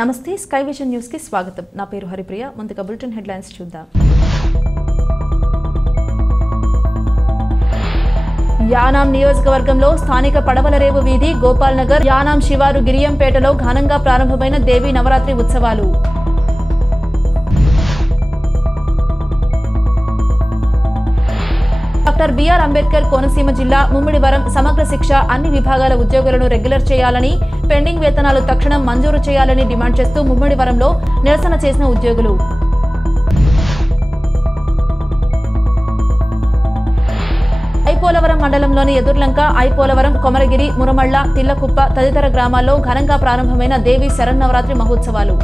నమస్తే sky vision news కి స్వాగతం. నా పేరు హరిప్రియ. ముందుగా బులెటిన్ హెడ్లైన్స్ చూద్దాం. యానాం నియోజకవర్గంలో స్థానిక పడవలరేవు వీధి, గోపాల్ నగర్, యానాం శివారు గిరియంపేటలో ఘనంగా ప్రారంభమైన దేవీ నవరాత్రి ఉత్సవాలు. డాక్టర్ బిఆర్ అంబేద్కర్ కోనసీమ జిల్లా ముమ్మిడివరం సమగ్ర శిక్ష అన్ని విభాగాల ఉద్యోగులను రెగ్యులర్ చేయాలని, పెండింగ్ వేతనాలు తక్షణం మంజూరు చేయాలని డిమాండ్ చేస్తూ ముమ్మిడివరంలో నిరసన చేసిన ఉద్యోగులు. ఐపోలవరం మండలంలోని ఎదుర్లంక, ఐపోలవరం, కొమరగిరి, మురమళ్ల, తిల్లకుప్ప తదితర గ్రామాల్లో ఘనంగా ప్రారంభమైన దేవీ శరన్నవరాత్రి మహోత్సవాలు.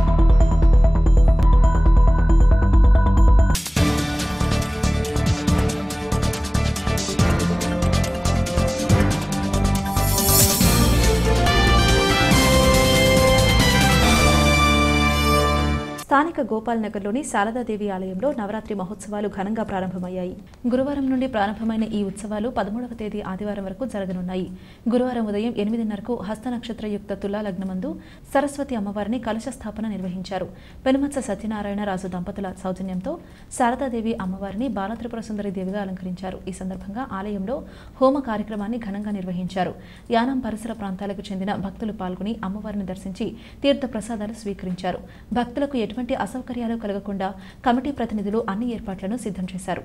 స్థానిక గోపాల్ నగర్లోని శారదాదేవి ఆలయంలో నవరాత్రి మహోత్సవాలు ఘనంగా ప్రారంభమయ్యాయి. గురువారం నుండి ప్రారంభమైన ఈ ఉత్సవాలు 13వ తేదీ ఆదివారం వరకు జరగనున్నాయి. గురువారం ఉదయం 8:30కు హస్త నక్షత్రయుక్త తులా లగ్నమందు సరస్వతి అమ్మవారిని కలశ స్థాపన నిర్వహించారు. పెనుమత్స సత్యనారాయణ రాజు దంపతుల సౌజన్యంతో శారదాదేవి అమ్మవారిని బాలత్రిపుర సుందరి దేవిగా అలంకరించారు. ఈ సందర్భంగా ఆలయంలో హోమ కార్యక్రమాన్ని ఘనంగా నిర్వహించారు. యానాం పరిసర ప్రాంతాలకు చెందిన భక్తులు పాల్గొని అమ్మవారిని దర్శించి తీర్థ ప్రసాదాలు స్వీకరించారు. భక్తులకు ఎటువంటి అసౌకర్యాలు కలగకుండా కమిటీ ప్రతినిధులు అన్ని ఏర్పాట్లను సిద్ధం చేశారు.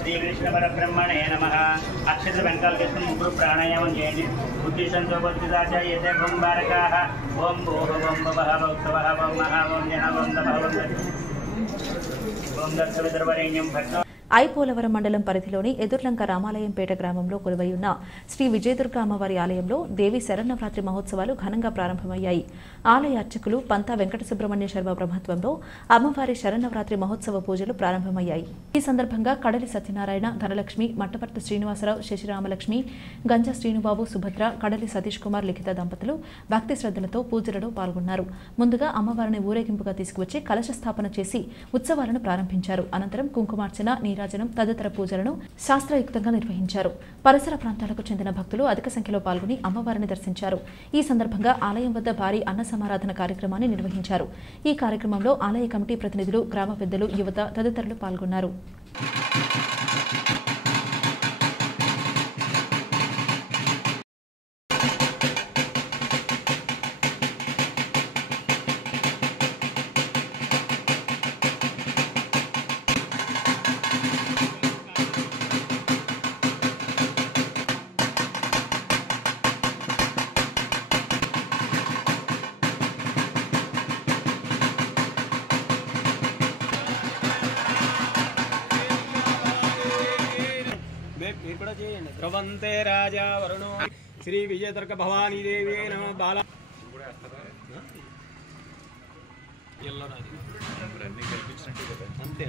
శ్రీకృష్ణ పరబ్రహ్మణే నమః. అక్షర వెంకాల వేసుకుని ముగ్గురు ప్రాణాయామం చేయండి. బుద్ధిశంతో బుద్ధిదాచార్యతే కుంభారకాః. ఓం భూః ఓం భవః భౌత్వః ఓం మహా ఓం జన ఓం తపః ఓం దర్శవిద్రవరేణ్యం భక్త. ఐపోలవరం మండలం పరిధిలోని ఎదుర్లంక రామాలయంపేట గ్రామంలో కొలువై ఉన్న శ్రీ విజయదుర్గ అమ్మవారి ఆలయంలో దేవీ శరన్నవరాత్రి మహోత్సవాలు ఘనంగా ప్రారంభమయ్యాయి. ఆలయ అర్చకులు పంతా వెంకట సుబ్రహ్మణ్య శర్మ బ్రహ్మత్వంలో అమ్మవారి శరన్నవరాత్రి మహోత్సవ పూజలు ప్రారంభమయ్యాయి. ఈ సందర్భంగా కడలి సత్యనారాయణ, ధనలక్ష్మి, మట్టపర్తి శ్రీనివాసరావు, శశిరామలక్ష్మి, గంజా శ్రీనుబాబు, సుభద్ర, కడలి సతీష్ కుమార్ లిఖిత దంపతులు భక్తి శ్రద్ధలతో పూజలలో పాల్గొన్నారు. ముందుగా అమ్మవారిని ఊరేగింపుగా తీసుకువచ్చి కలశ స్థాపన చేసి ఉత్సవాలను ప్రారంభించారు. అనంతరం కుంకుమార్చన, నీరాజనం తదితర పూజలను శాస్త్రయుక్తంగా నిర్వహించారు. పరిసర ప్రాంతాలకు చెందిన భక్తులు అధిక సంఖ్యలో పాల్గొని అమ్మవారిని దర్శించారు. ఈ సందర్భంగా ఆలయం వద్ద భారీ అన్న సమారాధన కార్యక్రమాన్ని నిర్వహించారు. ఈ కార్యక్రమంలో ఆలయ కమిటీ ప్రతినిధులు, గ్రామ పెద్దలు, యువత తదితరులు పాల్గొన్నారు. ధ్రువంతే రాజా వరుణో శ్రీ విజయదుర్గ భవానీ దేవి నమ. బాల అంతే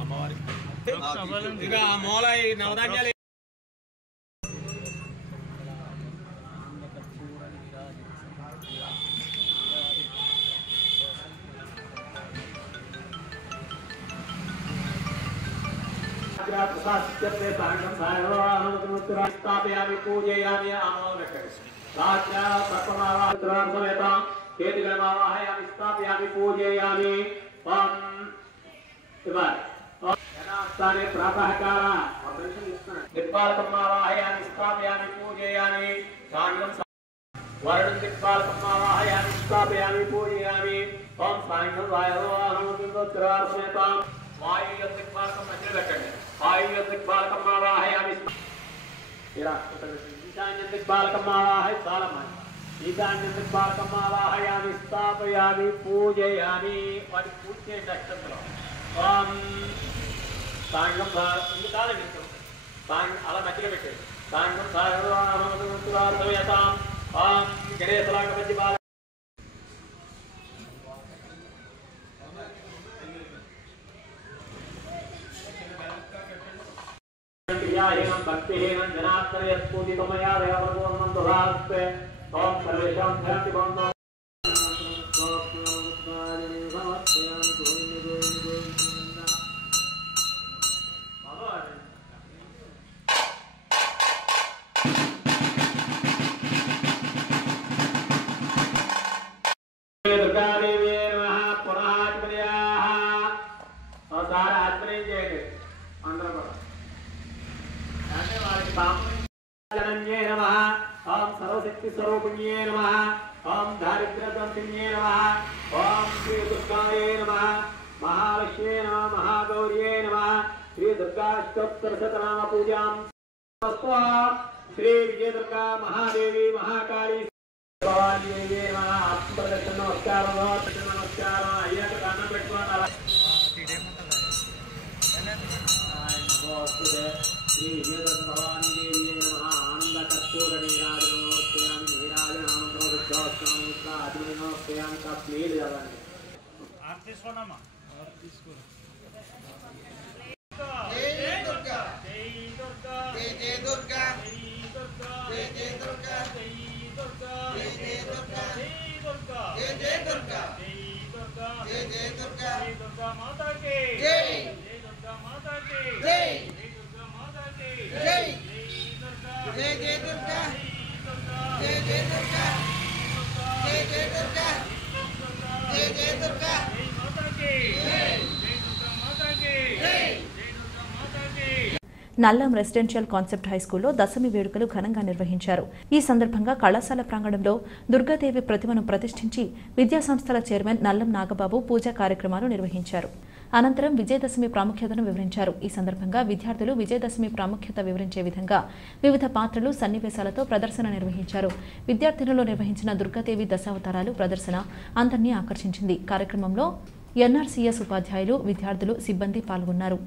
అమ్మవారి ఇక మూల నవధాన్యాలు इत्यर्थे साङ्गं सायवाहनमुत्तरां स्थापयामि पूजयामि आमोदकम् साक्षात् सर्वमावाहत्रां समेतां केतिगणमावाहयामि स्थापयामि पूजयामि स्थाने प्रातःकाल दिक्पालकमावाहयामि स्थापयामि पूजयामि साङ्गं वरुण दिक्पालकमावाहयामि स्थापयामि पूजयामि ओम साङ्गं सायवाहनमुत्तरां समेतां वायुव्य दिक्पालकं मध्य रखंడి वायुव्य दिक्पालकमावाहयामि ईशान्य दिक्पालकमावाहय सालमय ईशान्य दिक्पालकमावाहयामि स्थापयामि पूजयामि वाటి పూజ చేసేటప్పుడు ఓం సాంగం ఇది కాదండి సాంగం అలా మధ్యలో పెట్టండి సాంగం సాయవాహనముత్తరార్థయతాం ఓం గణేశలాగపతి బాల क्रियाहीनं भक्तिहीनं जनार्दन यत्पूजितमया देवपूर्णं दुरास्ते ओम सर्वेषां ध्याति बन्धो दुर्गादेवी नमः पुनः आत्मन्याः अवतार आत्मने जयते अंदर पर जनन्ये नमः ओम सर्वशक्ति स्वरूपिण्ये नमः ओम दारिद्र्यदंतिन्ये नमः ओम श्री दुर्गाये नमः महालक्ष्म्ये नमः महागौर्ये नमः श्री दुर्गा अष्टोत्तरशतनाम पूजां श्री विजय दुर्गा महादेवी महाकाली भवानी नमः आत्मप्रदर्शन नमस्कार नमस्कार अय्यक दान पेट्टुकोवाला श्री विजय भवानी देवी नमः आनंद कस्तूर नीराजनमोत्सयामि नीराजनामंत्रोच्चारणामि आदिनमोत्सयामि का प्लेल जावानी आरती सोनामा आरती सो जय दुर्गा जय दुर्गा जय जय दुर्गा जय दुर्गा जय जय दुर्गा जय दुर्गा जय जय दुर्गा जय दुर्गा जय जय दुर्गा जय दुर्गा जय जय दुर्गा जय दुर्गा माता की जय जय दुर्गा माता की जय जय जय जय दुर्गा जय जय दुर्गा जय जय दुर्गा जय जय दुर्गा जय माता की जय दुर्गा माता की जय दुर्गा माता की నల్లం రెసిడెన్షియల్ కాన్సెప్ట్ హైస్కూల్లో దశమి వేడుకలు ఘనంగా నిర్వహించారు. ఈ సందర్భంగా కళాశాల ప్రాంగణంలో దుర్గాదేవి ప్రతిమను ప్రతిష్ఠించి విద్యాసంస్థల చైర్మన్ నల్లం నాగబాబు పూజా కార్యక్రమాలు నిర్వహించారు. అనంతరం విజయదశమి ప్రాముఖ్యతను వివరించారు. ఈ సందర్భంగా విద్యార్థులు విజయదశమి ప్రాముఖ్యత వివరించే విధంగా వివిధ పాత్రలు సన్నివేశాలతో ప్రదర్శన నిర్వహించారు. విద్యార్థినులు నిర్వహించిన దుర్గాదేవి దశావతారాలు ప్రదర్శన అందరినీ ఆకర్షించింది. కార్యక్రమంలో ఎన్ఆర్సీఎస్ ఉపాధ్యాయులు, విద్యార్థులు, సిబ్బంది పాల్గొన్నారు.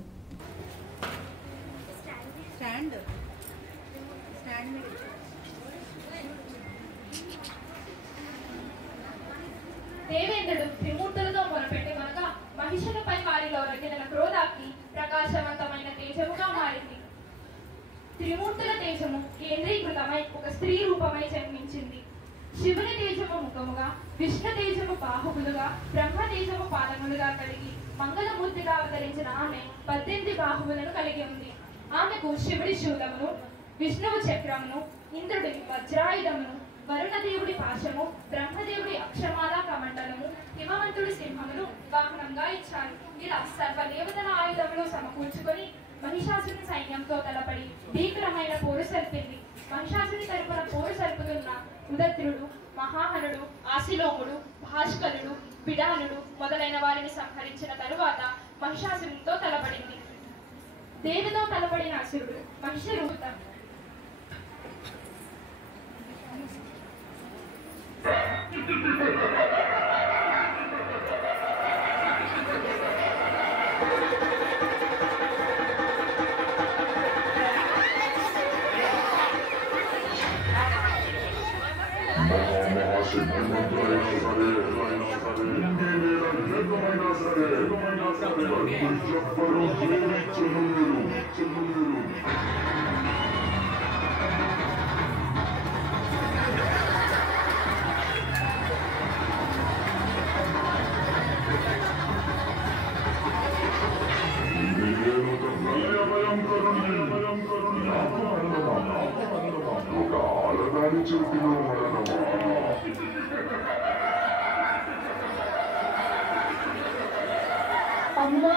దేవేంద్రుడు త్రిమూర్తులతో మొరపెట్టి కనుక మహిషులపై వారిలో రగిలిన క్రోధాగ్ని ప్రకాశవంతమైన తేజముగా మారింది. త్రిమూర్తుల తేజము కేంద్రీకృతమై ఒక స్త్రీ రూపమై జన్మించింది. శివుని తేజము ముఖముగా, విష్ణు తేజము బాహువులుగా, బ్రహ్మ తేజము పాదములుగా కలిగి మంగళమూర్తిగా అవతరించిన ఆమె 18 బాహువులను కలిగి ఉంది. ఆమెకు శివుడి శూలమును, విష్ణువు చక్రమును, ఇంద్రుడి వజ్రాయుధమును, వరుణదేవుడి పాశము, బ్రహ్మదేవుడి అక్షమాల కమండలము, హిమవంతుడి సింహమును వాహనంగా ఇచ్చారు. ఇలా సర్వదేవతల ఆయుధములు సమకూర్చుకొని మహిషాసుని సైన్యంతో తలపడి భీకరమైన పోరు సల్పింది. మహిషాసుని తరపున పోరు సల్పుతున్న ఉదత్రుడు, మహాహనుడు, ఆశిలోముడు, భాస్కరుడు, బిడానుడు మొదలైన వారిని సంహరించిన తరువాత మహిషాసునితో తలపడింది. దేవితో తలపడిన అసురుడు మహిషరూప Pralaya Bhayankara చేతిలో మరణమా? అమ్మా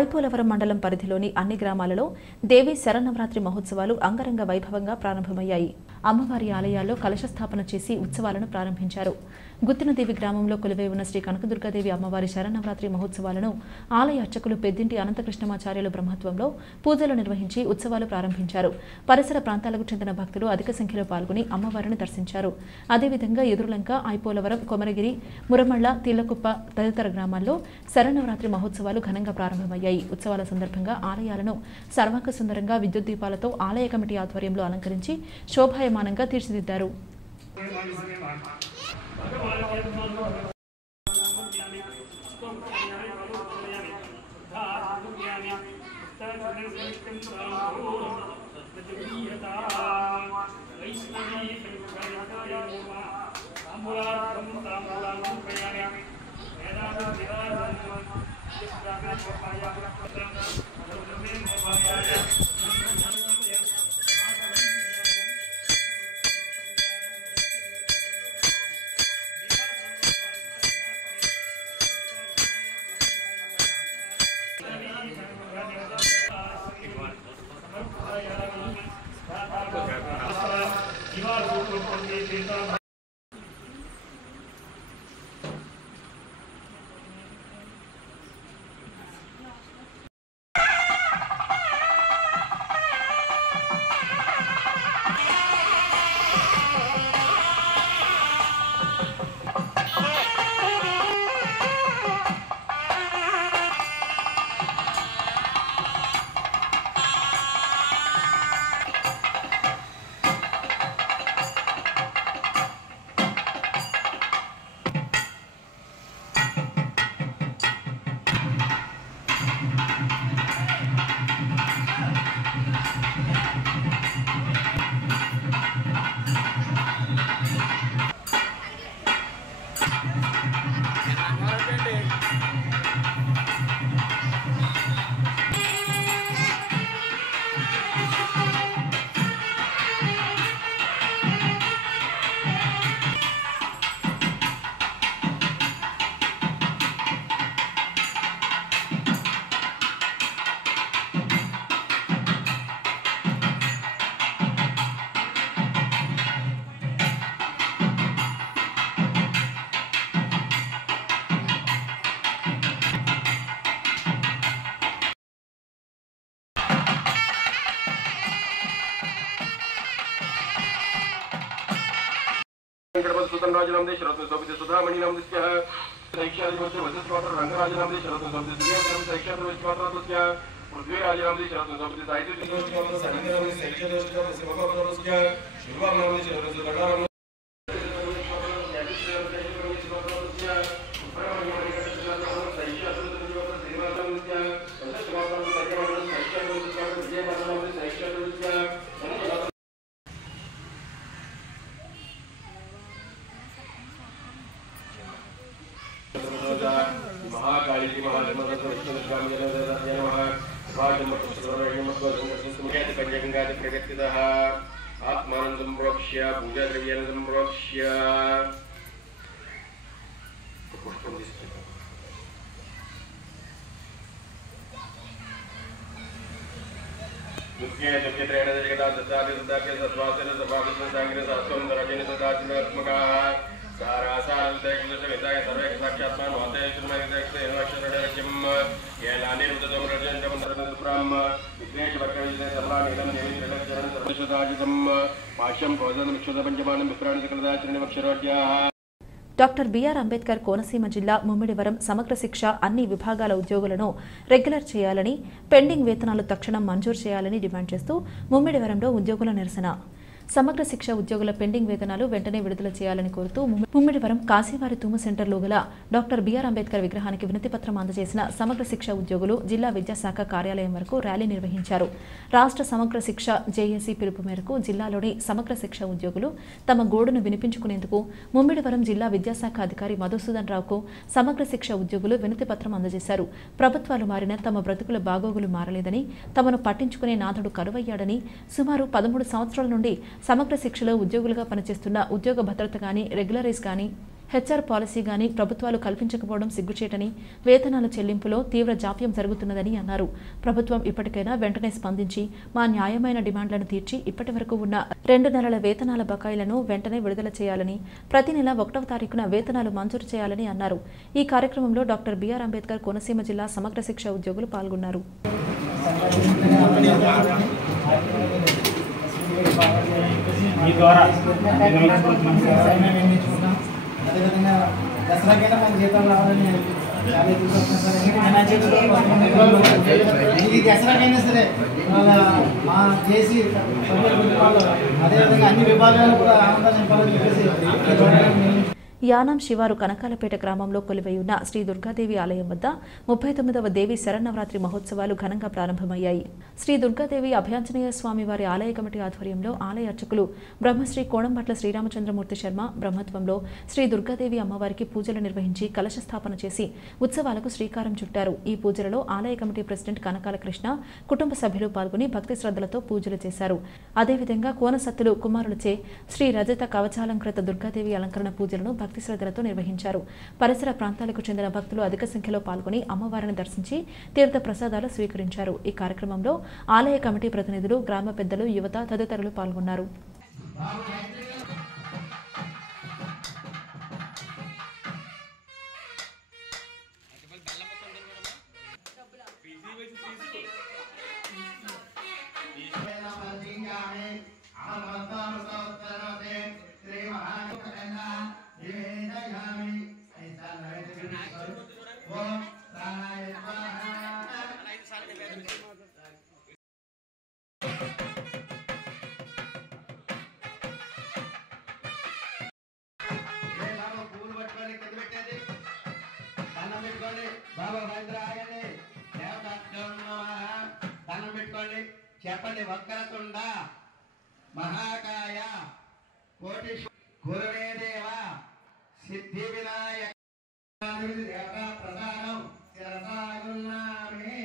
ఐపోలవరం మండలం పరిధిలోని అన్ని గ్రామాలలో దేవి శరన్నవరాత్రి మహోత్సవాలు అంగరంగ వైభవంగా ప్రారంభమయ్యాయి. అమ్మవారి ఆలయాల్లో కలశస్థాపన చేసి ఉత్సవాలను ప్రారంభించారు. గుత్తినదేవి గ్రామంలో కొలువై ఉన్న శ్రీ కనకదుర్గాదేవి అమ్మవారి శరన్నవరాత్రి మహోత్సవాలను ఆలయ అర్చకులు పెద్దింటి అనంతకృష్ణమాచార్యులు బ్రహ్మత్వంలో పూజలు నిర్వహించి ఉత్సవాలు ప్రారంభించారు. పరిసర ప్రాంతాలకు చెందిన భక్తులు అధిక సంఖ్యలో పాల్గొని అమ్మవారిని దర్శించారు. అదేవిధంగా ఎదురులంక, ఐపోలవరం, కొమరగిరి, మురమళ్ల, తిల్లకుప్ప తదితర గ్రామాల్లో శరన్నవరాత్రి మహోత్సవాలు ఘనంగా ప్రారంభమయ్యాయి. ఉత్సవాల సందర్భంగా ఆలయాలను సర్వాంగ సుందరంగా విద్యుత్ దీపాలతో ఆలయ కమిటీ ఆధ్వర్యంలో అలంకరించి శోభాయమానంగా తీర్చిదిద్దారు. राजनाम शरद सोपित सुधामणि नाम रंगराजनाम शरद सोपित पृथ्वी राजनाम शरद सोपित साहित्य महाकाली प्रव्यक्तितः आत्मानन्दं प्रोक्ष्य पूजाद्रव्यानन्दं प्रोक्ष्य दुःखे दुःखित्रेण जगता दत्तापि दत्तापि सत्वासेन सभाविष्णु सांग्रे शास्त्रं दराजेन सदात्मकाः सारासारन्तैकदशमिताय सर्वैक साक्षात्मान होते श्रीमैकदैक्ते अक्षरडरज्यं येलानि रुदतं रजन्तं सर्वदुप्राम विघ्नेशवर्गविजय सर्वानिलं देवीन्द्रलक्षणं सर्वशुदाजितं भाष्यं भोजनं विक्षुदपञ्चमानं विप्राणिसकलदाचरणमक्षरोड्याः. డాక్టర్ బిఆర్ అంబేద్కర్ కోనసీమ జిల్లా ముమ్మిడివరం సమగ్ర శిక్ష అన్ని విభాగాల ఉద్యోగులను రెగ్యులర్ చేయాలని, పెండింగ్ వేతనాలు తక్షణం మంజూరు చేయాలని డిమాండ్ చేస్తూ ముమ్మిడివరంలో ఉద్యోగుల నిరసన. సమగ్ర శిక్ష ఉద్యోగుల పెండింగ్ వేతనాలు వెంటనే విడుదల చేయాలని కోరుతూ ముమ్మిడివరం కాశీవారి తూము సెంటర్లో గల డాక్టర్ బిఆర్ అంబేద్కర్ విగ్రహానికి వినతిపత్రం అందజేసిన సమగ్ర శిక్ష ఉద్యోగులు జిల్లా విద్యాశాఖ కార్యాలయం వరకు ర్యాలీ నిర్వహించారు. రాష్ట్ర సమగ్ర శిక్ష జేఏసీ పిలుపు మేరకు జిల్లాలోని సమగ్ర శిక్ష ఉద్యోగులు తమ గోడును వినిపించుకునేందుకు ముమ్మిడివరం జిల్లా విద్యాశాఖ అధికారి మధుసూదన్ రావుకు సమగ్ర శిక్ష ఉద్యోగులు వినతిపత్రం అందజేశారు. ప్రభుత్వాలు మారిన తమ బ్రతుకుల బాగోగులు మారలేదని, తమను పట్టించుకునే నాథుడు కరువయ్యాడని, సుమారు 13 సంవత్సరాల నుండి సమగ్ర శిక్షలో ఉద్యోగులుగా పనిచేస్తున్న ఉద్యోగ భద్రత కానీ రెగ్యులరైజ్ కానీ హెచ్ఆర్ పాలసీ గాని ప్రభుత్వాలు కల్పించకపోవడం సిగ్గుచేటని, వేతనాల చెల్లింపులో తీవ్ర జాప్యం జరుగుతున్నదని అన్నారు. ప్రభుత్వం ఇప్పటికైనా వెంటనే స్పందించి మా న్యాయమైన డిమాండ్లను తీర్చి ఇప్పటి వరకు ఉన్న 2 నెలల వేతనాల బకాయిలను వెంటనే విడుదల చేయాలని, ప్రతి నెల 1వ తారీఖున వేతనాలు మంజూరు చేయాలని అన్నారు. ఈ కార్యక్రమంలో డాక్టర్ బిఆర్ అంబేద్కర్ కోనసీమ జిల్లా సమగ్ర శిక్ష ఉద్యోగులు పాల్గొన్నారు. అదేవిధంగా దసరాకైనా మన జీతం రావాలని ఇది దసరాకైనా సరే మా చేసి అదేవిధంగా అన్ని విభాగాలు కూడా ఆనందం నింపాలని చెప్పేసి యానాం శివారు కనకాలపేట గ్రామంలో కొలువై ఉన్న శ్రీ దుర్గాదేవి ఆలయం వద్ద 39వ దేవి శరన్నవరాత్రి మహోత్సవాలు ఘనంగా ప్రారంభమయ్యాయి. శ్రీ దుర్గాదేవి అభయాంజనేయ స్వామి వారి ఆలయ కమిటీ ఆధ్వర్యంలో ఆలయ అర్చకులు బ్రహ్మశ్రీ కోణంబట్ల శ్రీరామచంద్రమూర్తి శర్మ బ్రహ్మత్వంలో శ్రీ దుర్గాదేవి అమ్మవారికి పూజలు నిర్వహించి కలశ స్థాపన చేసి ఉత్సవాలకు శ్రీకారం చుట్టారు. ఈ పూజలలో ఆలయ కమిటీ ప్రెసిడెంట్ కనకాల కృష్ణ కుటుంబ సభ్యులు పాల్గొని భక్తి శ్రద్ధలతో పూజలు చేశారు. అదేవిధంగా కోనసత్తులు కుమారులచే శ్రీ రజత కవచాలంకృత దుర్గాదేవి అలంకరణ పూజలను భక్తి శ్రద్ధలతో నిర్వహించారు. పరిసర ప్రాంతాలకు చెందిన భక్తులు అధిక సంఖ్యలో పాల్గొని అమ్మవారిని దర్శించి తీర్థ ప్రసాదాలు స్వీకరించారు. ఈ కార్యక్రమంలో ఆలయ కమిటీ ప్రతినిధులు, గ్రామ పెద్దలు, యువత తదితరులు పాల్గొన్నారు. చెప్పండి. వక్రతుండ మహాకాయ కోటి గురువేదేవ సిద్ధి వినాయక ప్రధానం శరసాగున్నామే.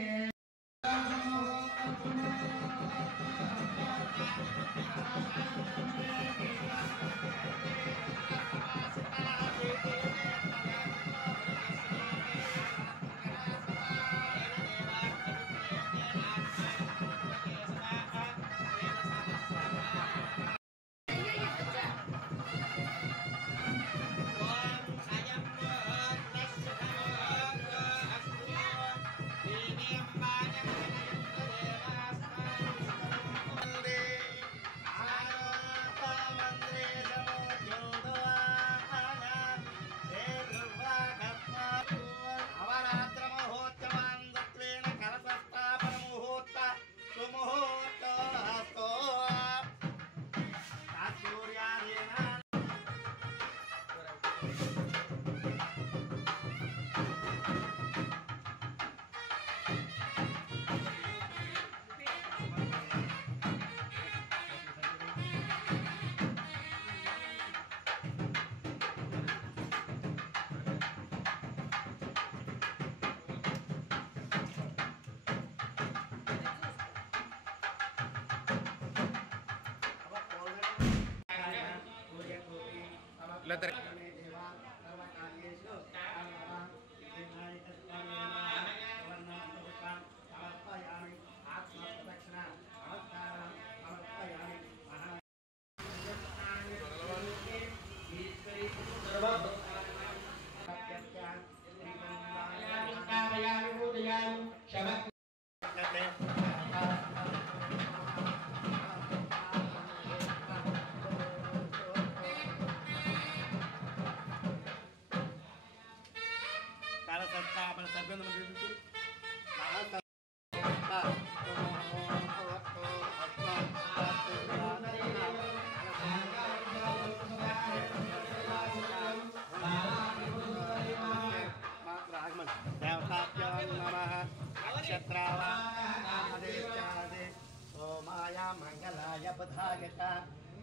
మంగళాయ బుధాయక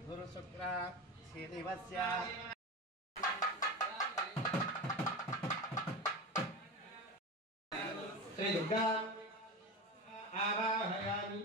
గురు శుక్ర శ్రీనివస్య శ్రీ దుర్గా ఆవాహయామి.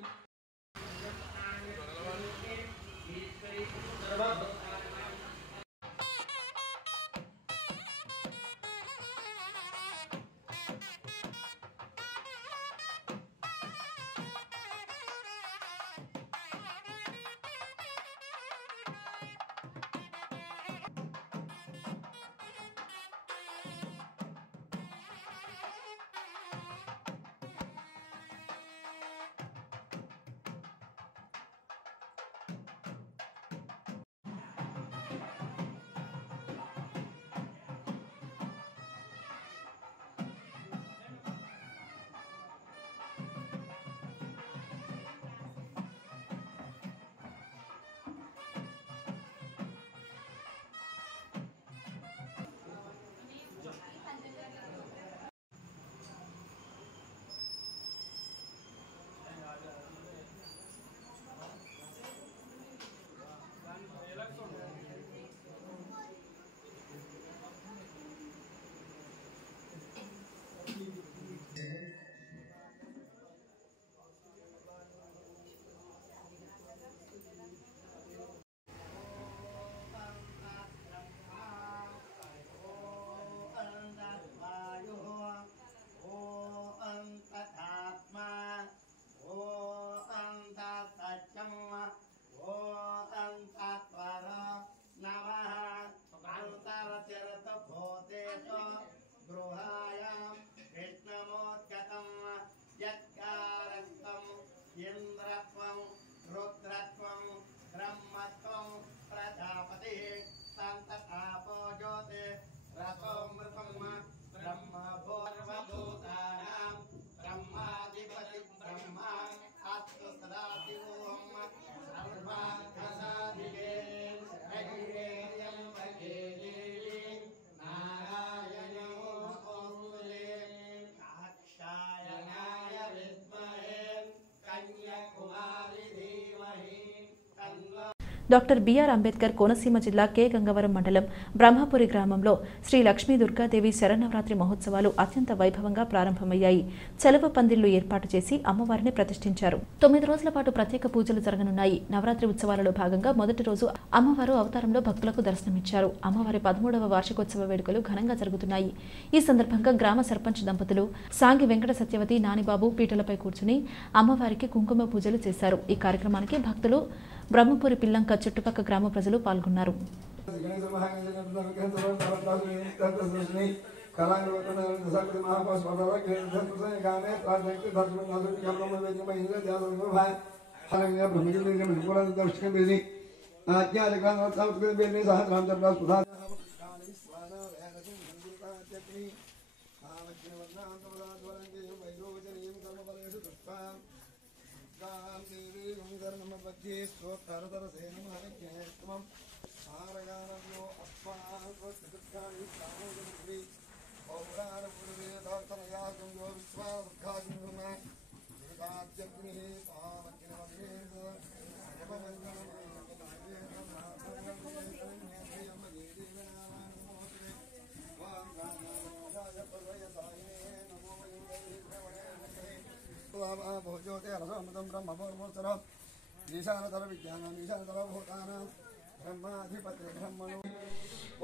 డాక్టర్ బిఆర్ అంబేద్కర్ కోనసీమ జిల్లా కె గంగవరం మండలం బ్రహ్మపురి గ్రామంలో శ్రీ లక్ష్మీ దుర్గాదేవి శరన్నవరాత్రి మహోత్సవాలు అత్యంత వైభవంగా ప్రారంభమయ్యాయి. చెలవ పందిళ్లు ఏర్పాటు చేసి అమ్మవారిని ప్రతిష్ఠించారు. 9 రోజుల పాటు ప్రత్యేక పూజలు జరగనున్నాయి. నవరాత్రి ఉత్సవాలలో భాగంగా మొదటి రోజు అమ్మవారు అవతారంలో భక్తులకు దర్శనమిచ్చారు. అమ్మవారి 13వ వార్షికోత్సవ వేడుకలు ఘనంగా జరుగుతున్నాయి. ఈ సందర్భంగా గ్రామ సర్పంచ్ దంపతులు సాంగి వెంకట సత్యవతి నానిబాబు పీటలపై కూర్చుని అమ్మవారికి కుంకుమ పూజలు చేశారు. ఈ కార్యక్రమానికి భక్తులు, బ్రహ్మపురి పిల్లంక చుట్టుపక్కల గ్రామ ప్రజలు పాల్గొన్నారు.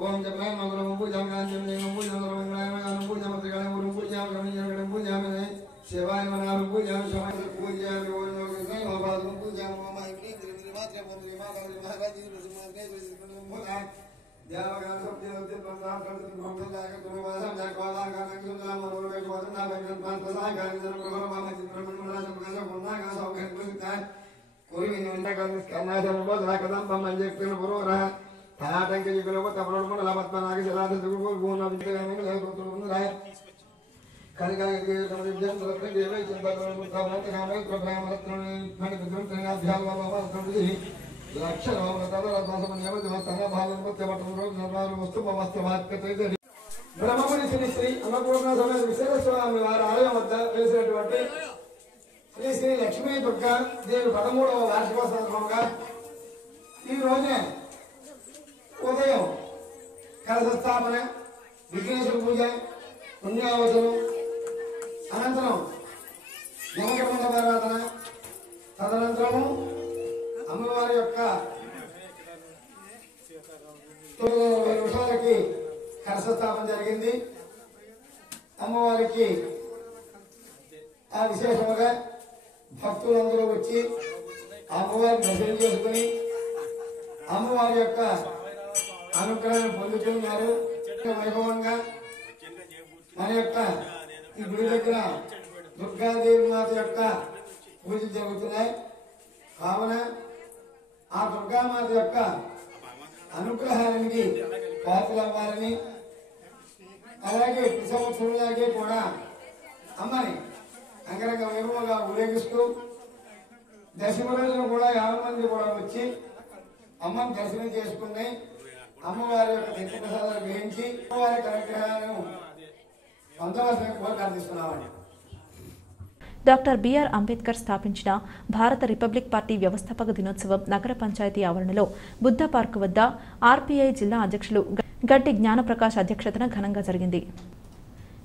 ओम जब मैं मंगलम पूजा में जन्म पूजा मंगलम पूजा मंत्रिकाले गुरु पूजा गणेश पूजा में सेवाय मना पूजा समय पूजा और लोग बाबा पूजा माई ने त्रिमात्र मंदिर माता महाराज जी ने बोला देवगान सब देवते बंदा कर हम लागे तुम्हें वाला जा कोला का सुंदर मनोर के वदना भगवान पांच प्रसाद का जन्म प्रभु मामा जी ब्रह्मन महाराज का बोलना का सब घर में था कोई भी नहीं का करना है बहुत रहा कदम बम मंजे के बरो रहा थाटन के जो लोग तपरोड में लाभत बना के चला दे को गुना बिते में ले तो रहा कल का के जन रत्न देवे चिंता करो का मत खाने प्रोग्राम रत्न खंड विद्रोह करना ध्यान बाबा रत्न लक्ष्य राम दादा दास मन यम जो तना भागन मत बटन रोग नरवार वस्तु मस्त बात करते थे ब्रह्मपुरी श्री अन्नपूर्णा समय विशेष स्वामी वार आलय मध्य वेसिనటువంటి శ్రీ శ్రీ లక్ష్మీ దుర్గా దేవి 13వ వార్షికోత్సవ సందర్భంగా ఈ రోజునే ఉదయం కలశ స్థాపన, విఘ్నేశ్వర పూజ, పుణ్యావచనం, అనంతరం నవగ్రహ తదనంతరము అమ్మవారి యొక్క 20 నిమిషాలకి కలశ స్థాపన జరిగింది. అమ్మవారికి ఆ విశేషముగా భక్తులందరూ వచ్చి అమ్మవారిని దర్శనం చేసుకుని అమ్మవారి యొక్క అనుగ్రహాన్ని పొందుతున్నారు. వైభవంగా మన యొక్క ఈ గుడి దగ్గర దుర్గాదేవి మాత యొక్క పూజలు జరుగుతున్నాయి. కావున ఆ దుర్గామాత యొక్క అనుగ్రహానికి పాత్రలవ్వాలని, అలాగే ప్రతి సంవత్సరంలాగే కూడా అమ్మని అంగరంగ వైభవంగా ఊరేగిస్తూ దశమ రోజులు కూడా 50 మంది కూడా వచ్చి అమ్మని దర్శనం చేసుకుని అమ్మవారి యొక్క తీర్థ ప్రసాదాలు గ్రహించి అమ్మవారి అనుగ్రహాలను పొందవలసిన కోరిక ప్రార్థిస్తున్నామని. డాక్టర్ బిఆర్ అంబేద్కర్ స్థాపించిన భారత రిపబ్లిక్ పార్టీ వ్యవస్థాపక దినోత్సవం నగర పంచాయతీ ఆవరణలో బుద్ధ పార్కు వద్ద ఆర్పీఐ జిల్లా అధ్యక్షులు గడ్డి జ్ఞానప్రకాష్ అధ్యక్షతన ఘనంగా జరిగింది.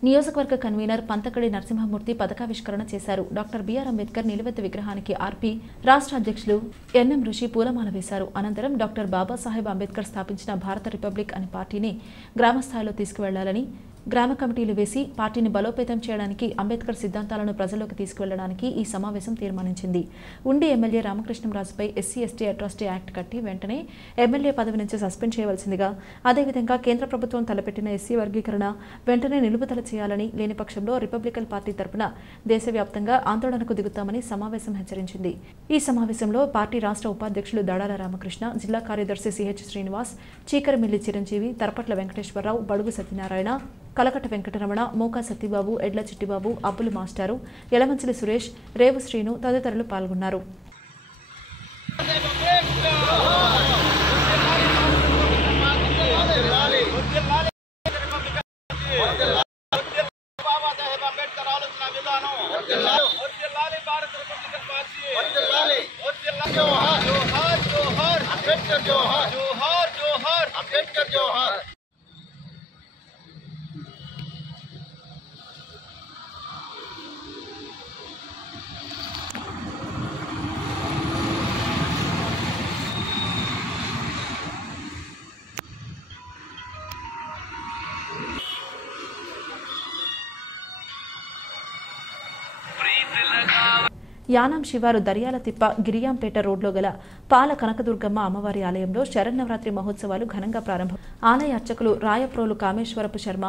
నియోజకవర్గ కన్వీనర్ పంతకడి నరసింహమూర్తి పథకావిష్కరణ చేశారు. డాక్టర్ బిఆర్ అంబేద్కర్ నిలువెత్తు విగ్రహానికి ఆర్పీ రాష్ట్ర అధ్యక్షులు ఎన్ఎం ఋషి పూలమాల వేశారు. అనంతరం డాక్టర్ బాబాసాహెబ్ అంబేద్కర్ స్థాపించిన భారత రిపబ్లిక్ అనే పార్టీని గ్రామస్థాయిలో తీసుకువెళ్లాలని, గ్రామ కమిటీలు వేసి పార్టీని బలోపేతం చేయడానికి, అంబేద్కర్ సిద్ధాంతాలను ప్రజల్లోకి తీసుకువెళ్లడానికి ఈ సమావేశం తీర్మానించింది. ఉండి ఎమ్మెల్యే రామకృష్ణంరాజుపై ఎస్సీ ఎస్టీ అట్రాసిటీ యాక్ట్ కట్టి వెంటనే ఎమ్మెల్యే పదవి నుంచి సస్పెండ్ చేయవలసిందిగా, అదేవిధంగా కేంద్ర ప్రభుత్వం తలపెట్టిన ఎస్సీ వర్గీకరణ వెంటనే నిలుపుదల చేయాలని, లేని పక్షంలో రిపబ్లికన్ పార్టీ తరపున దేశవ్యాప్తంగా ఆందోళనకు దిగుతామని సమావేశం హెచ్చరించింది. ఈ సమావేశంలో పార్టీ రాష్ట్ర ఉపాధ్యక్షులు దాడాల రామకృష్ణ, జిల్లా కార్యదర్శి సిహెచ్ శ్రీనివాస్, చీకరమిల్లి చిరంజీవి, తరపట్ల వెంకటేశ్వరరావు, బడుగు సత్యనారాయణ, కలకట్ట వెంకటరమణ, మోకా సత్యబాబు, ఎడ్ల చిట్టిబాబు, అబ్బులు మాస్టారు, యలమంచిలి సురేష్, రేవు శ్రీను తదితరులు పాల్గొన్నారు. బాబాసాహెబ్ అంబేద్కర్ ఆలోచన విధానం అంబేద్కర్ జోహార్ జోహార్ జోహార్ అంబేద్కర్ జోహార్ యానాం శివారు దర్యాల తిప్ప గిరియాంపేట రోడ్లో గల పాల కనకదుర్గమ్మ అమ్మవారి ఆలయంలో శరన్నవరాత్రి మహోత్సవాలు ఘనంగా ప్రారంభం. ఆలయ అర్చకులు రాయప్రోలు కామేశ్వరపు శర్మ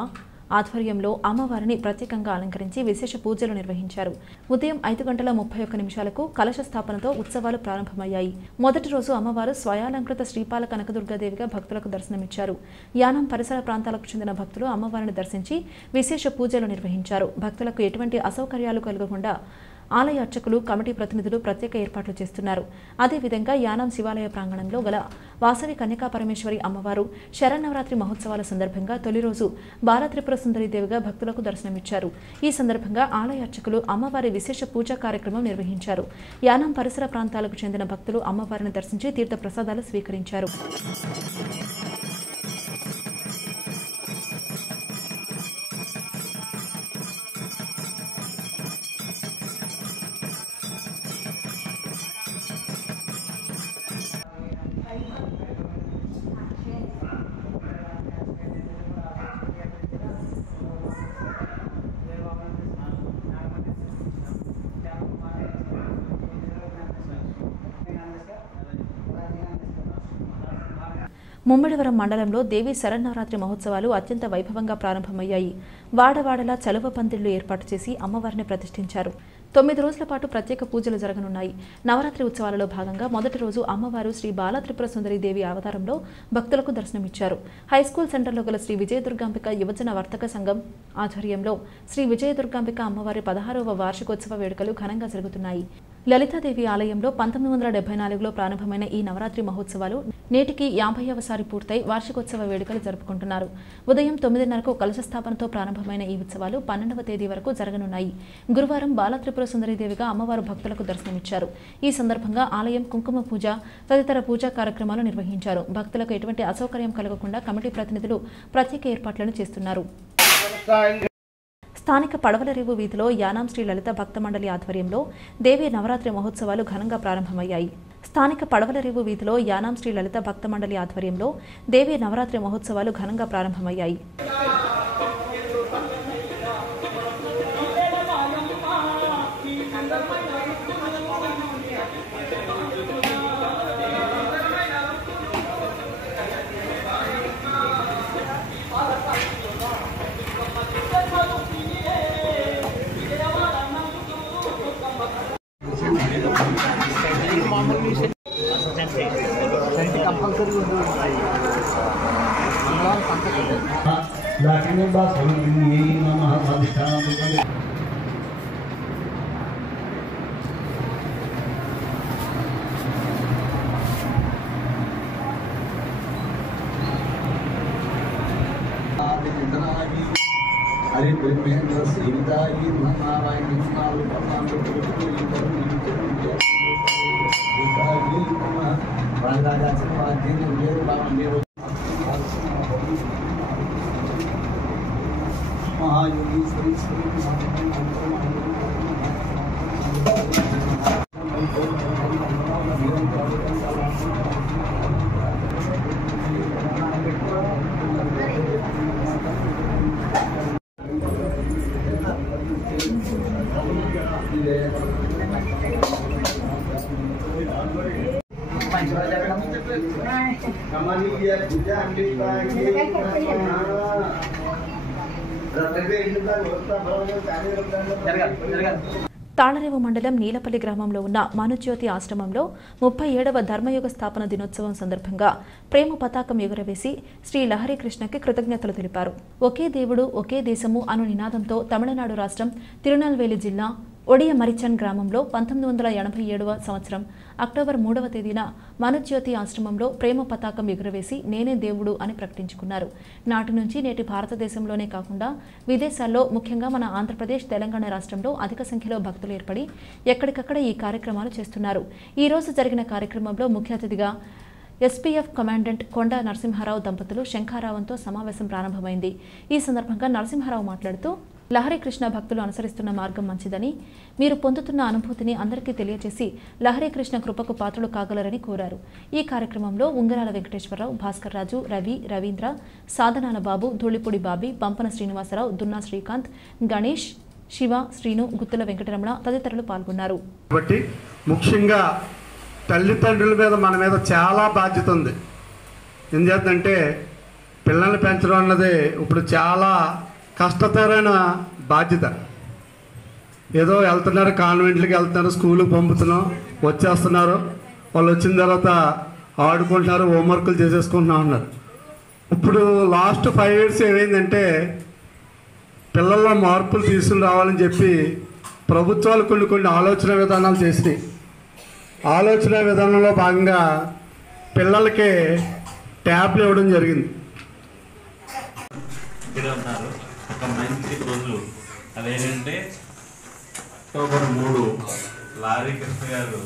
ఆధ్వర్యంలో అమ్మవారిని ప్రత్యేకంగా అలంకరించి విశేష పూజలు నిర్వహించారు. ఉదయం 5:31 కలశ స్థాపనతో ఉత్సవాలు ప్రారంభమయ్యాయి. మొదటి రోజు అమ్మవారు స్వయాలంకృత శ్రీపాల కనకదుర్గాదేవిగా భక్తులకు దర్శనమిచ్చారు. యానం పరిసర ప్రాంతాలకు చెందిన భక్తులు అమ్మవారిని దర్శించి విశేష పూజలు నిర్వహించారు. భక్తులకు ఎటువంటి అసౌకర్యాలు కలగకుండా ఆలయ అర్చకులు కమిటీ ప్రతినిధులు ప్రత్యేక ఏర్పాట్లు చేస్తున్నారు. అదేవిధంగా యానాం శివాలయ ప్రాంగణంలో గల వాసవి కన్యకా పరమేశ్వరి అమ్మవారు శరన్నవరాత్రి మహోత్సవాల సందర్భంగా తొలి రోజు బాలత్రిపుర సుందరీదేవిగా భక్తులకు దర్శనమిచ్చారు. ఈ సందర్భంగా ఆలయ అర్చకులు అమ్మవారి విశేష పూజా కార్యక్రమం నిర్వహించారు. యానాం పరిసర ప్రాంతాలకు చెందిన భక్తులు అమ్మవారిని దర్శించి తీర్థ ప్రసాదాలు స్వీకరించారు. ముమ్మడివరం మండలంలో దేవి శరన్నవరాత్రి మహోత్సవాలు అత్యంత వైభవంగా ప్రారంభమయ్యాయి. వాడవాడలా చలువ పందిళ్లు ఏర్పాటు చేసి అమ్మవారిని ప్రతిష్ఠించారు. 9 రోజుల పాటు ప్రత్యేక పూజలు జరగనున్నాయి. నవరాత్రి ఉత్సవాలలో భాగంగా మొదటి రోజు అమ్మవారు శ్రీ బాలత్రిపుర సుందరీదేవి అవతారంలో భక్తులకు దర్శనమిచ్చారు. హైస్కూల్ సెంటర్లో గల శ్రీ విజయదుర్గాంబిక యువజన వర్తక సంఘం ఆధ్వర్యంలో శ్రీ విజయదుర్గాంబిక అమ్మవారి 16వ వార్షికోత్సవ వేడుకలు ఘనంగా జరుగుతున్నాయి. లలితాదేవి ఆలయంలో 1974లో ప్రారంభమైన ఈ నవరాత్రి మహోత్సవాలు నేటికి 50వ పూర్తయి వార్షికోత్సవ వేడుకలు జరుపుకుంటున్నారు. ఉదయం 9:30 కలశ స్థాపనతో ప్రారంభమైన ఈ ఉత్సవాలు 12వ తేదీ వరకు జరగనున్నాయి. గురువారం బాలత్రిపుర సుందరీదేవిగా అమ్మవారు భక్తులకు దర్శనమిచ్చారు. ఈ సందర్భంగా ఆలయం కుంకుమ పూజ తదితర పూజా కార్యక్రమాలు నిర్వహించారు. భక్తులకు ఎటువంటి అసౌకర్యం కలగకుండా కమిటీ ప్రతినిధులు ప్రత్యేక ఏర్పాట్లను చేస్తున్నారు. స్థానిక పడవలరేవు వీధిలో యానాం శ్రీ లలిత భక్త మండలి ఆధ్వర్యంలో దేవి నవరాత్రి మహోత్సవాలు ఘనంగా ప్రారంభమయ్యాయి. స్థానిక పడవలరేవు వీధిలో యానాం శ్రీ లలిత భక్త మండలి ఆధ్వర్యంలో దేవి నవరాత్రి మహోత్సవాలు ఘనంగా ప్రారంభమయ్యాయి. हरे ब्रह्मेंद्र सेविताई महानारायण नाल परमात्मा राजा चक्रवर्ती मेरे बाबा मेरो महायोगी श्री తాళరేవు మండలం నీలపల్లి గ్రామంలో ఉన్న మనుజ్యోతి ఆశ్రమంలో 37వ ధర్మయుగ స్థాపన దినోత్సవం సందర్భంగా ప్రేమ పతాకం ఎగురవేసి శ్రీ లహరి కృష్ణకి కృతజ్ఞతలు తెలిపారు. ఒకే దేవుడు ఒకే దేశము అను నినాదంతో తమిళనాడు రాష్ట్రం తిరునల్వేలి జిల్లా ఒడియ మరిచన్ గ్రామంలో 1987వ సంవత్సరం అక్టోబర్ 3వ తేదీన మనుజ్యోతి ఆశ్రమంలో ప్రేమ పతాకం ఎగురవేసి నేనే దేవుడు అని ప్రకటించుకున్నారు. నాటి నుంచి నేటి భారతదేశంలోనే కాకుండా విదేశాల్లో ముఖ్యంగా మన ఆంధ్రప్రదేశ్ తెలంగాణ రాష్ట్రంలో అధిక సంఖ్యలో భక్తులు ఏర్పడి ఎక్కడికక్కడ ఈ కార్యక్రమాలు చేస్తున్నారు. ఈ రోజు జరిగిన కార్యక్రమంలో ముఖ్య అతిథిగా ఎస్పీఎఫ్ కమాండెంట్ కొండా నరసింహారావు దంపతులు శంఖారావంతో సమావేశం ప్రారంభమైంది. ఈ సందర్భంగా నరసింహారావు మాట్లాడుతూ లహరి కృష్ణ భక్తులు అనుసరిస్తున్న మార్గం మంచిదని, మీరు పొందుతున్న అనుభూతిని అందరికీ తెలియజేసి లహరి కృష్ణ కృపకు పాత్రలు కాగలరని కోరారు. ఈ కార్యక్రమంలో ఉంగరాల వెంకటేశ్వరరావు, భాస్కర్ రాజు, రవి, రవీంద్ర, సాధనాల బాబు, ధూళిపూడి బాబీ, పంపన శ్రీనివాసరావు, దున్నా శ్రీకాంత్, గణేష్, శివ, శ్రీను, గుత్తుల వెంకటరమణ తదితరులు పాల్గొన్నారు. కాబట్టి ముఖ్యంగా తల్లిదండ్రుల మీద మన మీద చాలా బాధ్యత ఉంది. ఏం చేద్దంటే పిల్లల్ని పెంచడం అన్నది ఇప్పుడు చాలా కష్టతరమైన బాధ్యత. ఏదో వెళ్తున్నారు, కాన్వెంట్లకి వెళ్తున్నారు, స్కూల్కి పంపుతున్నాం, వచ్చేస్తున్నారు, వాళ్ళు వచ్చిన తర్వాత ఆడుకుంటున్నారు, హోంవర్క్లు చేసేసుకుంటున్నా ఉన్నారు. ఇప్పుడు లాస్ట్ 5 years ఏమైందంటే పిల్లల్లో మార్పులు తీసుకుని రావాలని చెప్పి ప్రభుత్వాలు కొన్ని ఆలోచన విధానాలు చేసినాయి. ఆలోచన విధానంలో భాగంగా పిల్లలకి ట్యాబ్లు ఇవ్వడం జరిగింది. ఇక్కడ ఉన్నారు ఒక మంచి రోజు, అదేంటంటే October 3 లారీ కృష్ణ గారు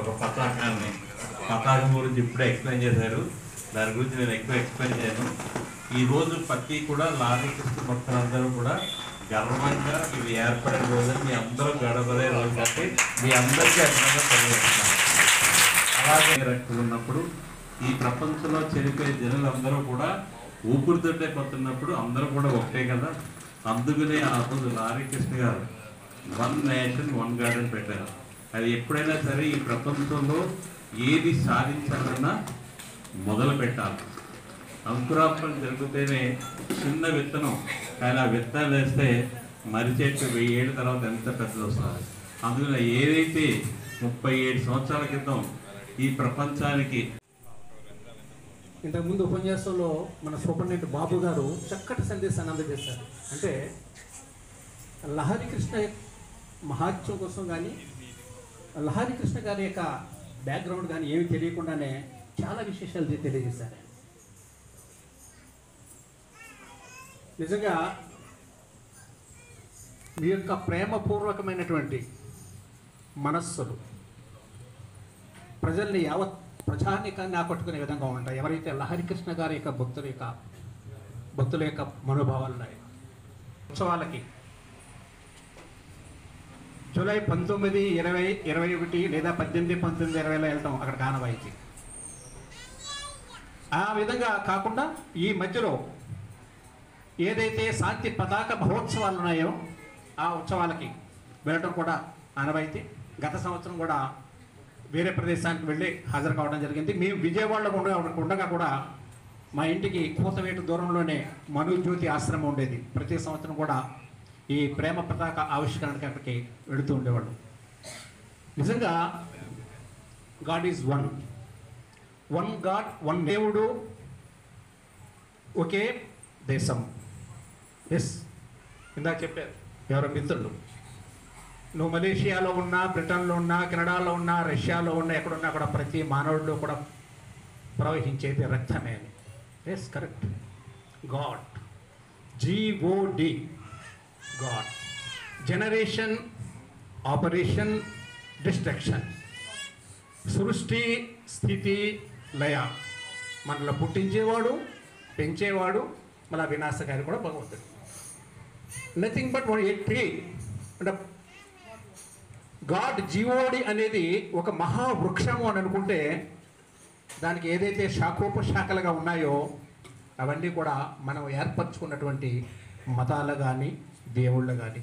ఒక పతాకం గురించి ఇప్పుడే ఎక్స్ప్లెయిన్ చేశారు. దాని గురించి నేను ఎక్కువ ఎక్స్ప్లెయిన్ చేయను. ఈరోజు ప్రతి కూడా లారీ కృష్ణ భక్తులందరూ కూడా గర్వంగా ఇది ఏర్పడిన రోజు, మీ అందరూ గడపడే రోజు కాబట్టి మీ అందరికీ అర్థంగా తెలియజేస్తున్నాను. అలాగే రక్తులు ఉన్నప్పుడు ఈ ప్రపంచంలో చనిపోయే జనులందరూ కూడా ఊపిరితోటే పోతున్నప్పుడు అందరూ కూడా ఒకటే కదా. అందుకనే ఆ రోజు లారీ కృష్ణ గారు 1 nation 1 garden పెట్టారు. అది ఎప్పుడైనా సరే ఈ ప్రపంచంలో ఏది సాధించాలన్నా మొదలు పెట్టాలి. అంకురార్పణ జరిగితేనే చిన్న విత్తనం, కానీ ఆ విత్తనం వేస్తే మర్రి చెట్టు 1000 ఏళ్ళ తర్వాత ఎంత పెద్దది వస్తుంది. అందుకని ఏదైతే 37 సంవత్సరాల క్రితం ఈ ప్రపంచానికి ఇంతకుముందు ఉపన్యాసంలో మన సూపరింటెండెంట్ బాబు గారు చక్కటి సందేశాన్ని అందజేశారు. అంటే లహరి కృష్ణ మహాత్యం కోసం కానీ లహరి కృష్ణ గారి యొక్క బ్యాక్గ్రౌండ్ కానీ ఏమి తెలియకుండానే చాలా విశేషాలు తెలియజేశారు. నిజంగా మీ యొక్క ప్రేమపూర్వకమైనటువంటి మనస్సులు ప్రజల్ని యావత్ ప్రజానికాన్ని ఆకట్టుకునే విధంగా ఉంటాయి. ఎవరైతే లహరి కృష్ణ గారి యొక్క భక్తుల యొక్క మనోభావాలు ఉన్నాయి. ఉత్సవాలకి జూలై 19, 20, 21 లేదా 18, 19, 20లో వెళ్తాం అక్కడ గానవాయికి. ఆ విధంగా కాకుండా ఈ మధ్యలో ఏదైతే శాంతి పతాక మహోత్సవాలు ఉన్నాయో ఆ ఉత్సవాలకి వెళ్ళటం కూడా ఆనవాయితీ. గత సంవత్సరం కూడా వేరే ప్రదేశానికి వెళ్ళి హాజరు కావడం జరిగింది. మేము విజయవాడలో ఉండగా కూడా మా ఇంటికి కూతవేటు దూరంలోనే మనుజ్యోతి ఆశ్రమం ఉండేది. ప్రతి సంవత్సరం కూడా ఈ ప్రేమ పతాక ఆవిష్కరణకి అక్కడికి వెళుతూ ఉండేవాళ్ళు. నిజంగా God is one God, one దేవుడు, ఒకే దేశం. ఎస్, ఇందాక చెప్పారు ఎవరో మిత్రులు, నువ్వు మలేషియాలో ఉన్నా, బ్రిటన్లో ఉన్నా, కెనడాలో ఉన్నా, రష్యాలో ఉన్నా, ఎక్కడున్నా కూడా ప్రతి మానవుడిలో కూడా ప్రవహించేది రక్తమే అని. Yes, correct. God, GOD, God. Generation, operation, destruction. సృష్టి, స్థితి, లయ. మనలో పుట్టించేవాడు, పెంచేవాడు, మళ్ళీ వినాశకారి కూడా భగవంతుడు. Nothing but A tree. అంటే గాడ్, GOD అనేది ఒక మహావృక్షము అని అనుకుంటే దానికి ఏదైతే శాఖోపశాఖలుగా ఉన్నాయో అవన్నీ కూడా మనం ఏర్పరచుకున్నటువంటి మతాలు కానీ దేవుళ్ళు కానీ.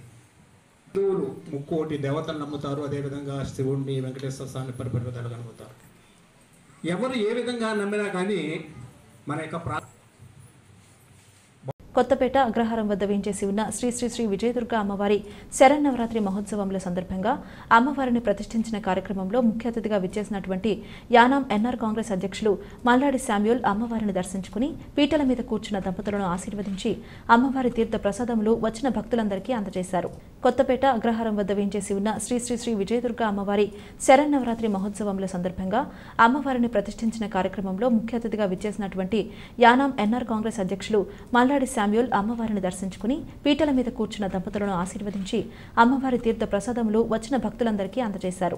హిందువులు 30 దేవతలు నమ్ముతారు. అదేవిధంగా శివుడిని, వెంకటేశ్వర స్వామిని పరిపరివిధాలుగా నమ్ముతారు. ఎవరు ఏ విధంగా నమ్మినా కానీ మన యొక్క కొత్తపేట అగ్రహారం వద్ద వేంచేసి ఉన్న శ్రీ శ్రీ శ్రీ విజయదుర్గ అమ్మవారి శరన్నవరాత్రి మహోత్సవంలో సందర్భంగా అమ్మవారిని ప్రతిష్ఠించిన కార్యక్రమంలో ముఖ్య అతిథిగా విచ్చేసినటువంటి యానాం NR కాంగ్రెస్ అధ్యక్షులు మల్లాడి శామ్యూల్ అమ్మవారిని దర్శించుకుని పీటల మీద కూర్చున్న దంపతులను ఆశీర్వదించి అమ్మవారి తీర్థ ప్రసాదములు వచ్చిన భక్తులందరికీ అందజేశారు. కొత్తపేట అగ్రహారం వద్ద వేంచేసి ఉన్న శ్రీ శ్రీ శ్రీ విజయదుర్గ అమ్మవారి శరన్నవరాత్రి మహోత్సవంలో సందర్భంగా అమ్మవారిని ప్రతిష్ఠించిన కార్యక్రమంలో ముఖ్య అతిథిగా విచ్చేసినటువంటి యానాం NR కాంగ్రెస్ అధ్యక్షులు మల్లాడి శామ్యూల్ అమ్మవారిని దర్శించుకుని పీటల మీద కూర్చున్న దంపతులను ఆశీర్వదించి అమ్మవారి తీర్థ ప్రసాదములు వచ్చిన భక్తులందరికీ అందజేశారు.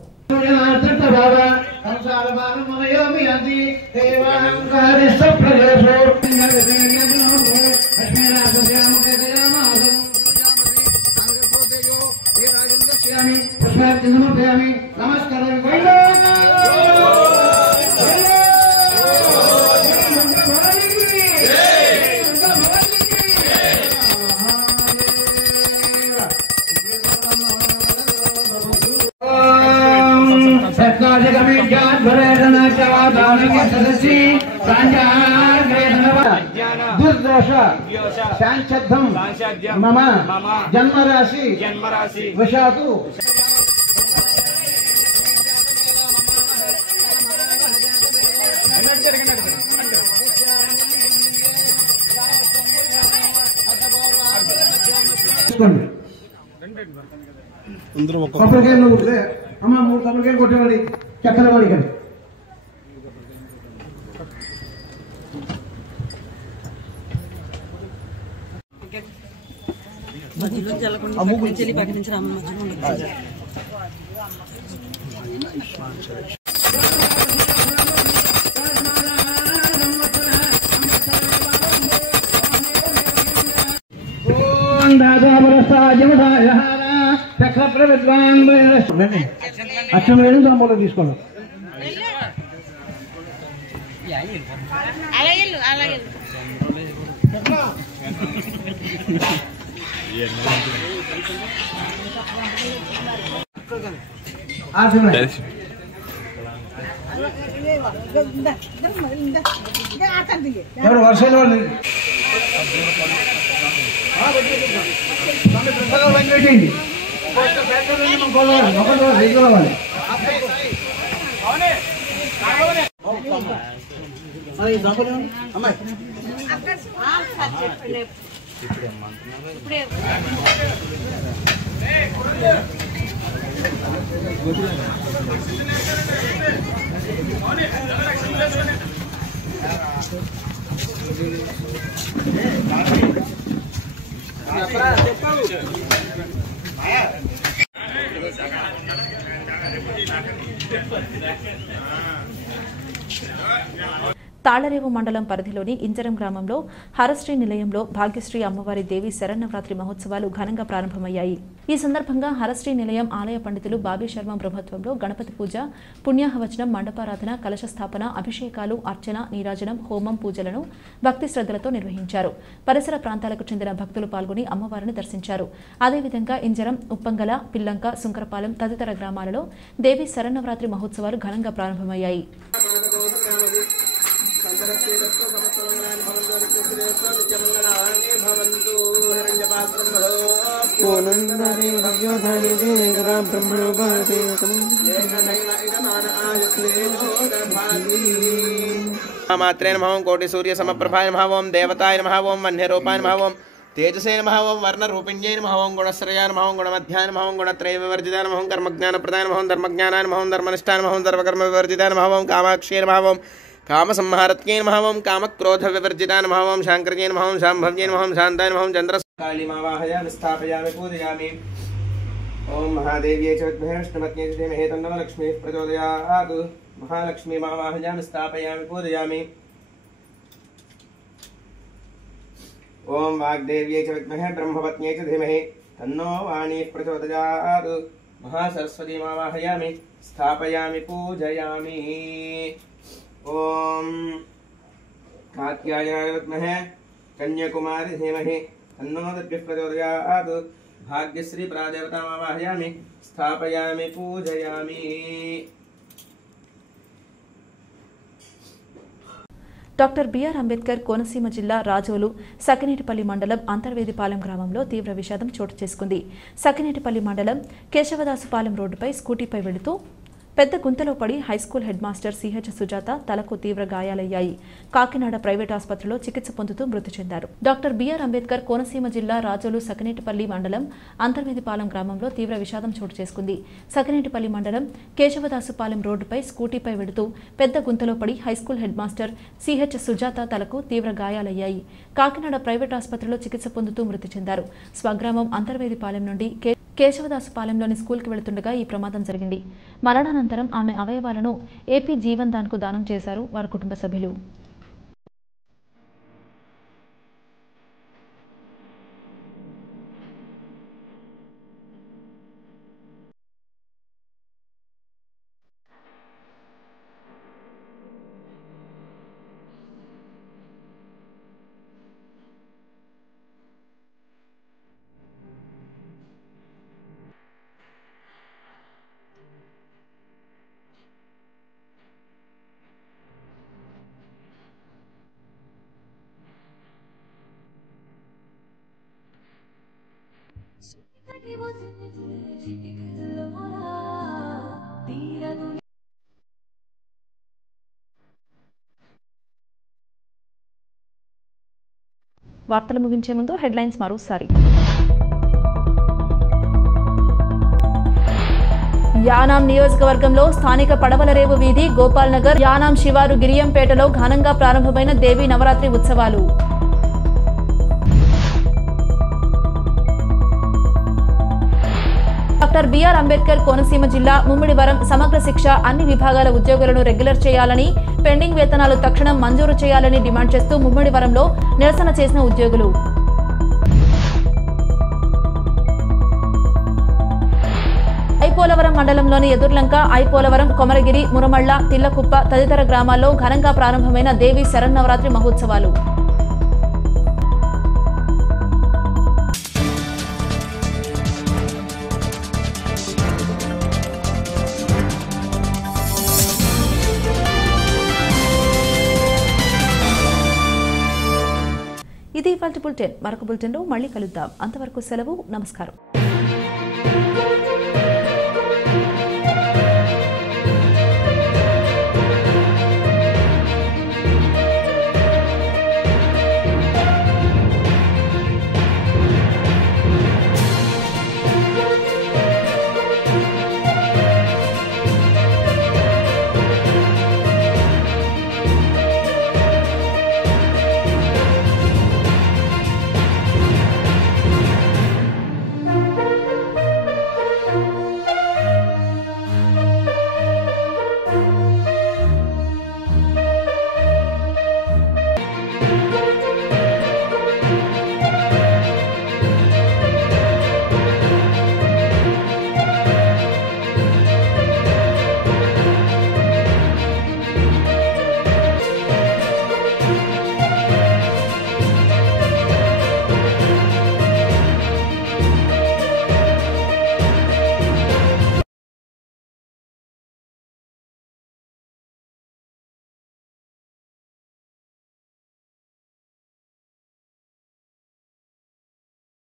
दुर्दोष शांचद्धम मम जन्मराशि वशातु కొబ్బరికాయలు అమ్మ 3 కొబ్బరికాయలు కొట్టేవాడి చక్కెర వాడి కానీ అచ్చం వేడు దాంట్లో తీసుకోండి ఎవరు వర్షాలు వాళ్ళు పెట్టేయండి తాళరేవు మండలం పరిధిలోని ఇంజరం గ్రామంలో హరశ్రీ నిలయంలో భాగ్యశ్రీ అమ్మవారి దేవి శరన్నవరాత్రి మహోత్సవాలు ఘనంగా ప్రారంభమయ్యాయి. ఈ సందర్భంగా హరశ్రీ నిలయం ఆలయ పండితులు బాబీ శర్మ ప్రభుత్వంలో గణపతి పూజ, పుణ్యాహవచనం, మండపారాధన, కలశ స్థాపన, అభిషేకాలు, అర్చన, నీరాజనం, హోమం పూజలను భక్తి శ్రద్ధలతో నిర్వహించారు. పరిసర ప్రాంతాలకు చెందిన భక్తులు పాల్గొని అమ్మవారిని దర్శించారు. అదేవిధంగా ఇంజరం, ఉప్పంగల, పిల్లంక, సుంకరపాలెం తదితర గ్రామాలలో దేవి శరన్నవరాత్రి మహోత్సవాలు ఘనంగా ప్రారంభమయ్యాయి. मात्रे नमः ओं कोटि सूर्य समप्रभाय नमः ओं देवताय नमः ओं वह्निरूपाय नमः ओं तेजसे नमः ओं वर्णरूपिण्यै नमः ओं गुणश्रयाय नमः ओं गुणमध्याय नमः ओं गुणत्रय विवर्जिताय नमः ओं कर्मज्ञानप्रदाय नमः ओं धर्मज्ञानाय नमः ओं धर्मनिष्ठाय नमः ओं सर्वकर्म विवर्जिताय नमः ओं कामाक्ष्यै नमः ओं कामसंहारत्यै नमः ओं कामक्रोध विवर्जिताय नमः ओं शाङ्कर्यै नमः ओं शाम्भव्यै नमः ओं शान्ताय नमः ओं चन्द्रकालीमावाहयामि स्थापयामि पूजयामि ओं महादेव्यै च विद्महे विष्णुपत्न्यै च धीमहि तन्नो लक्ष्मीः प्रचोदयात् महालक्ष्मीमावाहयामि स्थापयामि पूजयामि ओं वाग्देव्यै च विद्महे ब्रह्मपत्न्यै च धीमहि तन्नो वाणी प्रचोदयात् महासरस्वतीमावाहयामि स्थापयामि पूजयामि ओं कात्यायनाय विद्महे कन्याकुमारी धीमहि तन्नो दिव्यः प्रचोदयात् भाग्यश्री प्रादेवतामावाहयामि स्थापयामि पूजयामि డాక్టర్ బిఆర్ అంబేద్కర్ కోనసీమ జిల్లా రాజోలు సకినేటిపల్లి మండలం అంతర్వేదిపాలెం గ్రామంలో తీవ్ర విషాదం చోటు చేసుకుంది. సకినేటిపల్లి మండలం కేశవదాసుపాలెం రోడ్డుపై స్కూటీపై వెళుతూ పెద్ద గుంతలో పడి high school head master CH Sujatha తలకు తీవ్ర గాయాలయ్యాయి. కాకినాడ ప్రైవేట్ ఆసుపత్రిలో చికిత్స పొందుతూ మృతి చెందారు. డాక్టర్ బిఆర్ అంబేద్కర్ కోనసీమ జిల్లా రాజోలు సకినేటిపల్లి మండలం అంతర్వేదిపాలెం గ్రామంలో తీవ్ర విషాదం చోటు చేసుకుంది. సకినేటిపల్లి మండలం కేశవదాసుపాలెం రోడ్డుపై స్కూటీపై వెళుతూ పెద్ద గుంతలో పడి high school head master CH Sujatha తలకు తీవ్ర గాయాలయ్యాయి. కాకినాడ ప్రైవేట్ ఆసుపత్రిలో చికిత్స పొందుతూ మృతి చెందారు. స్వగ్రామం అంతర్వేదిపాలెం నుండి కేశవదాసుపాలెంలోని స్కూల్కి వెళుతుండగా ఈ ప్రమాదం జరిగింది. మరణానంతరం ఆమె అవయవాలను ఏపీ జీవన్ దాన్కు దానం చేశారు వారి కుటుంబ సభ్యులు. వార్తలు ముగించే ముందు హెడ్లైన్స్ మరోసారి. యానాం నియోజకవర్గంలో స్థానిక పడవలరేవు వీధి, గోపాల్ నగర్, యానాం శివారు గిరియంపేటలో ఘనంగా ప్రారంభమైన దేవీ నవరాత్రి ఉత్సవాలు. డాక్టర్ బిఆర్ అంబేద్కర్ కోనసీమ జిల్లా ముమ్మిడివరం సమగ్ర శిక్ష అన్ని విభాగాల ఉద్యోగులను రెగ్యులర్ చేయాలని, పెండింగ్ వేతనాలు తక్షణం మంజూరు చేయాలని డిమాండ్ చేస్తూ ముమ్మిడివరంలో నిరసన చేసిన ఉద్యోగులు. ఐపోలవరం మండలంలోని ఎదుర్లంక, ఐపోలవరం, కొమరగిరి, మురమళ్ల, తిల్లకుప్ప తదితర గ్రామాల్లో ఘనంగా ప్రారంభమైన దేవి శరన్నవరాత్రి మహోత్సవాలు. ఇది ఇవాల్టి బులెటిన్. మరొక బులెటిన్లో మళ్ళీ కలుద్దాం. అంతవరకు సెలవు. నమస్కారం.